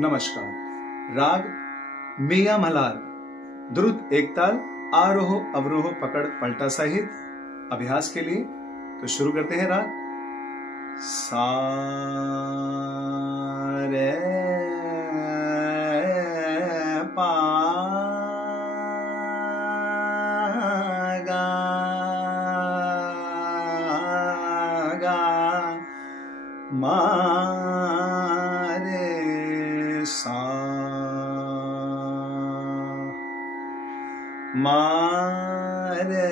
नमस्कार। राग मियां मल्हार, द्रुत एक ताल, आरोह अवरोह पकड़ पलटा सहित अभ्यास के लिए। तो शुरू करते हैं। राग सा रे पा गा गा मा रे सा मा रे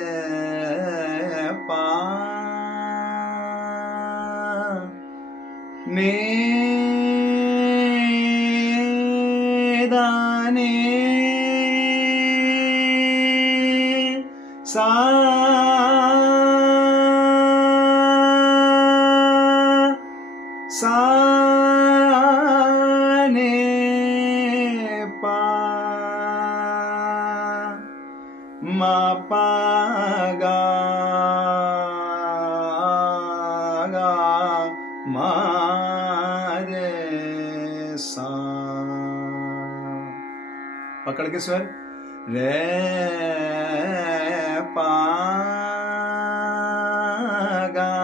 पा ने दा ने सा सा ने पा मा पा गा गा मा रे सा। पकड़ के स्वर रे पा गा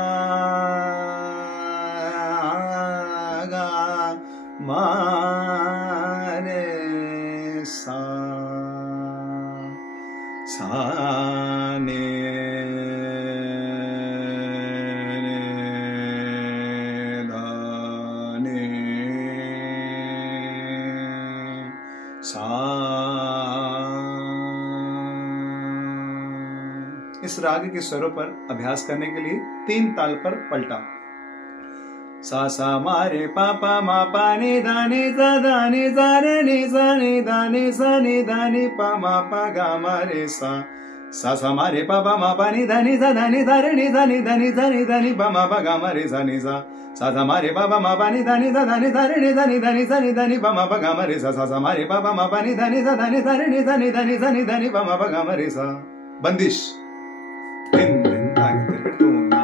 गा मा रे सा सा ने धा ने सा। इस राग के स्वरों पर अभ्यास करने के लिए 3 ताल पर पलटा। सा सा मारे पापा मा पा नि धा नि सा धा नि सा रे नि सा नि धा नि सा नि धा नि पा मा पा गा मा रे सा। सा सा मारे पापा मा पा नि धा नि सा धा नि सा रे नि सा नि धा नि सा नि धा नि पा मा पा गा मा रे सा नि सा। सा सा मारे पापा मा पा नि धा नि सा धा नि सा रे नि सा नि धा नि सा नि धा नि पा मा पा गा मा रे सा। सा सा मारे पापा मा पा नि धा नि सा धा नि सा रे नि सा नि धा नि सा नि धा नि पा मा पा गा मा रे सा। बंदिश दिन दिन तागे तिरकट तू ना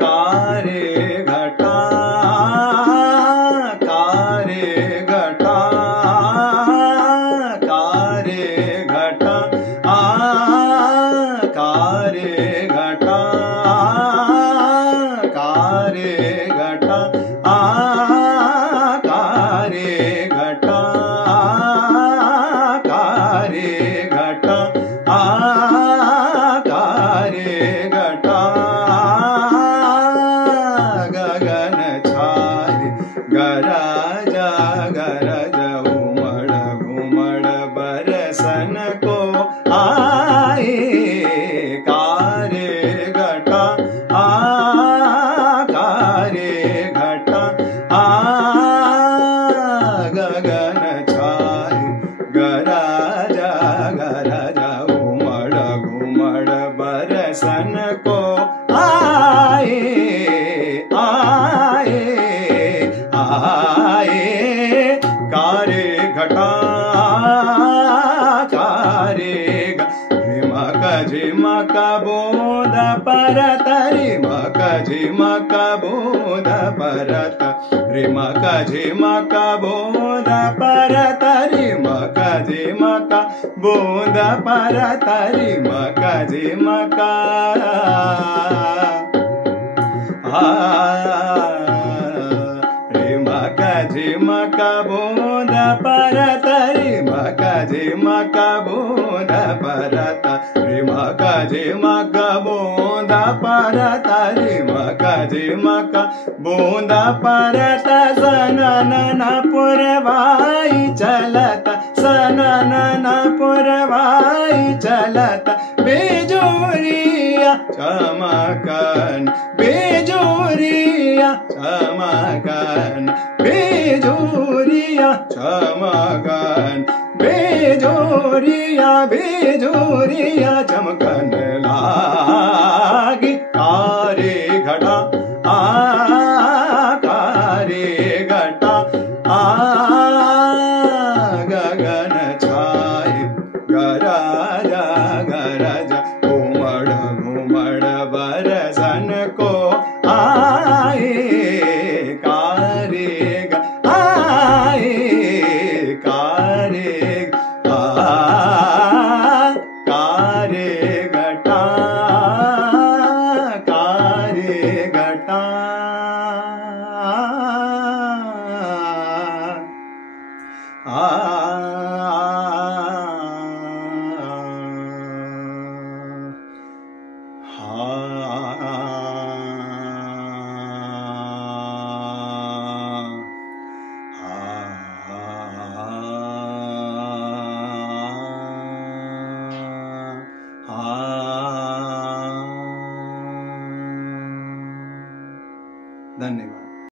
कारे घटा कारे घटा कारे घटा कारे घटा कारे घटा कारे घटा कारे घटा कारे घटा गगन छाय गरज गरज उमड़ घुमड़ बरसन को आए कारे घटा कारे घटा गगन छाय गरज गरज उमड़ घुमड़ बरसन को आए आए आए कारे घटा कारे झिमक झिमक बूंद परत रिमक झिमक बूंद परत रिमक झिमक बूंद परत रिमक झिमक बूंद परत रिमक झिमक रिमक झिमक बूंद परत रिमक झिमक बूंद परत रिमक झिमक बूंद परत रिमक झिमक बूंद परत सनन पुरवाई चलत सनन पुरवाई चलत बेजोरिया चमकन बेजोरिया चमकन बेजोरिया चमकन बेजोरिया बेजोरिया चमकन लागी कारे घटा कारे घटा गगन छाय गरज गरज घुमड़ घुमड़